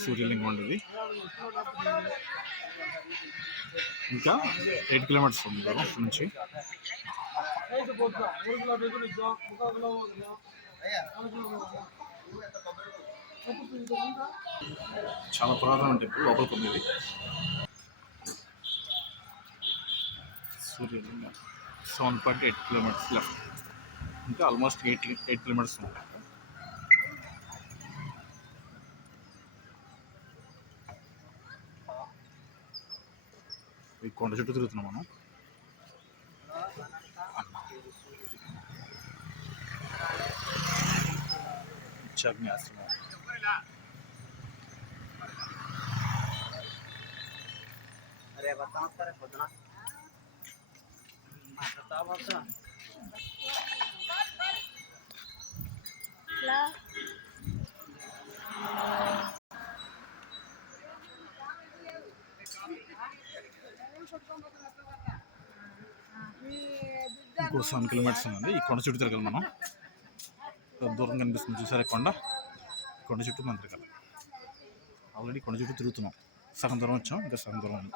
సూర్యలింగం ఉండేది. ఇంకా 8 కిలోమీటర్స్ ఉంది దూరం నుంచి. చాలా పురాతన టెంపుల్. లోపలికి ఉంది ఇది. సూర్యలింగం 7.8 కిలోమీటర్స్ లెఫ్ట్. ఇంకా ఆల్మోస్ట్ 8 కిలోమీటర్స్ ఉంది. ఈ కొండ చుట్టూ తిరుగుతున్నాం మనం. ఇచ్చాగ్ని ఆశ్రమం. ఇంకో 7 కిలోమీటర్స్ ఉంది. ఈ కొండ చుట్టూ తిరగాలి మనం. దూరం కనిపిస్తుంది చూసారా కొండ చుట్టూ మనం తిరగాలి. ఆల్రెడీ కొండ చుట్టూ తిరుగుతున్నాం. సగం దూరం వచ్చాం, ఇంకా సగం దూరం ఉంది.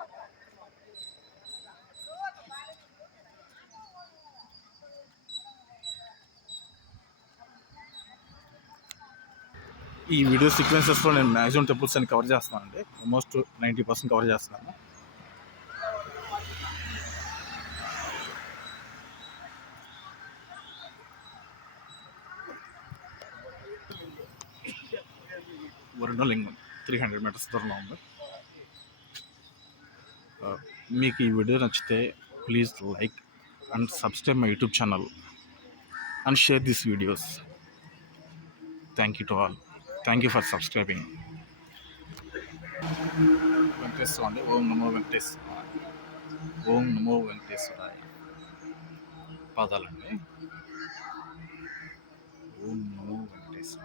ఈ వీడియో సీక్వెన్సెస్లో నేను మ్యాక్సిమం టెంపుల్స్ అని కవర్ చేస్తున్నానండి. ఆల్మోస్ట్ 90% కవర్ చేస్తున్నాను. వరుణలింగం 300 మీటర్స్ దూరంలో ఉంది. మీకు ఈ వీడియో నచ్చితే please like and subscribe my YouTube channel and share this videos. Thank you to all. Thank you for subscribing. Venkateswara అండి. ఓం నమో వెంకటేశ్వర. ఓం నమో వెంకటేశ్వర. పాదాలండి. ఓం నమో వెంకటేశ్వర.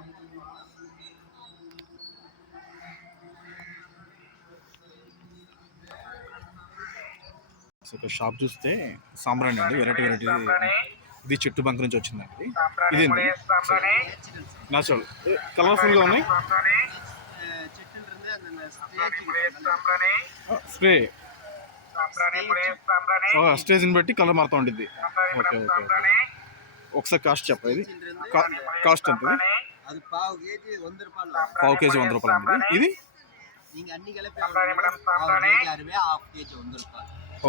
ఒక షాప్ చూస్తే సాంబ్రాణి అండి. వెరైటీ ఇది చెట్టు బంక్ నుంచి వచ్చిందండి. ఇది నేచురల్ కలర్ఫుల్గా ఉన్నాయి. స్ప్రే స్టేజ్ని బట్టి కలర్ మారుతూ ఉంటుంది. Okay okay okay. ఒకసారి కాస్ట్ చెప్ప. ఇది కాస్ట్ ఎంత? పావు కేజీ 100 రూపాయలు అండి. ఇది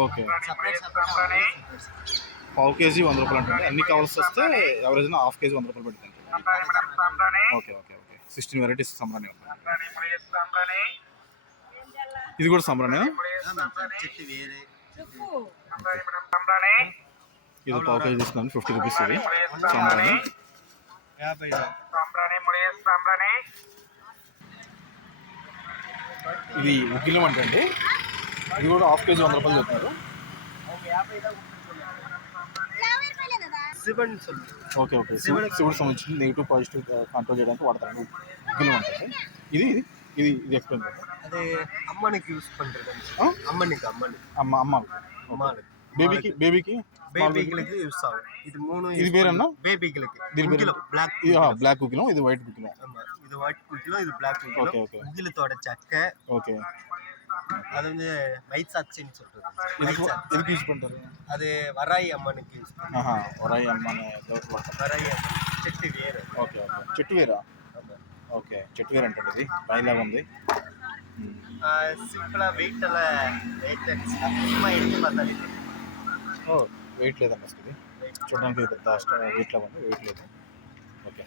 ఓకే. పావు కేజీ 100 రూపాయలు అంటే అన్ని కావాల్సి వస్తే ఎవరేజ్ హాఫ్ కేజీ 100 రూపాయలు పెడతాను. Okay okay okay. 16 వెరైటీస్ సంబ్రాణి. ఇది కూడా సంబ్రాణి. ఇది పావు కేజీ తీసుకున్నాను. 50 రూపీస్. ఇది సంబ్రాణి. ఇది ఉగ్గిలం అంటే అండి. ఇది కూడా హాఫ్ కేజీ 100 రూపాయలు చెప్తున్నారు. Okay okay. శివుడు సంబంధించి నెగిటివ్ పాజిటివ్ కంట్రోల్ చేయడానికి వాడతారు ఉగ్గిలం అంటే. ఇది ఇది ఇది ఇది ఎక్స్ప్లెయిన్ చేయండి. அது அம்மனுக்கு யூஸ் பண்றது. బేబీకి బేబీకి యూస్ ఆகும். ఇది మూడు. ఇది పేరన్నా బేబీకి. దీని పేరు బ్లాక్ కుకిలం. ఇది వైట్ కుకిలం. இது వైట్ కుకిలం, ఇది బ్లాక్ కుకిలం. Okay okay. உகிலத்தோட சக்க. ஓகே. அது வந்து வைசாட்சின்னு சொல்றது. எதுக்கு யூஸ் பண்றாரு? அது வராயி அம்மனுக்கு யூஸ் பண்றாங்க. వరాయి అమ్మన వరాయి అమ్మ చెట్టు వేరు. Okay okay. చెట్టు వేరా? ఓకే. చెట్టు వేరు అంటే ఇది రాయిలాగా ఉంది. సింపుల్ వెయిట్ అలా వెయిట్ సుమ్మా ఎత్తి పడాలి. ఓ వెయిట్ లేదండి అసలు. ఇది చూడడానికి పెద్ద వెయిట్ లాగా ఉంది. వెయిట్ లేదు. ఓకే.